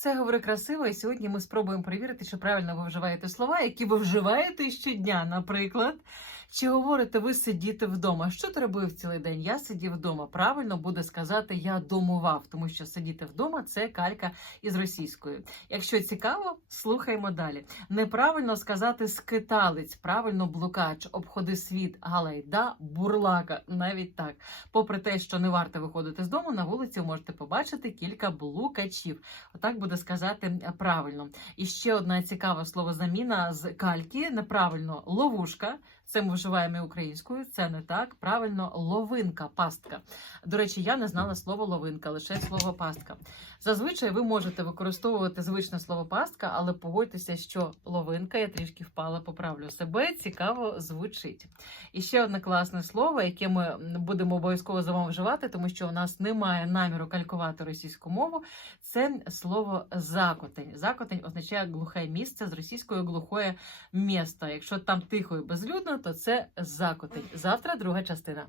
Це говори красиво, і сьогодні ми спробуємо перевірити, чи правильно ви вживаєте слова, які ви вживаєте щодня. Наприклад, чи говорите ви сидіти вдома? Що ти робив цілий день? Я сидів вдома. Правильно буде сказати я домував, тому що сидіти вдома це калька із російською. Якщо цікаво, слухаємо далі. Неправильно сказати скиталець, правильно блукач, обходи світ, галайда, бурлака. Навіть так. Попри те, що не варто виходити з дому, на вулиці можете побачити кілька блукачів. Отак буде сказати правильно. І ще одна цікава словозаміна з кальки. Неправильно ловушка. Це ми вживаємо і українською. Це не так. Правильно, ловинка, пастка. До речі, я не знала слово ловинка, лише слово пастка. Зазвичай ви можете використовувати звичне слово пастка, але погодьтеся, що ловинка, я трішки впала, поправлю себе. Цікаво звучить. І ще одне класне слово, яке ми будемо обов'язково за вами вживати, тому що у нас немає наміру калькувати російську мову. Це слово закотень. Закотень означає глухе місце з російською глухое місто. Якщо там тихо і безлюдно, то це закотень. Завтра друга частина.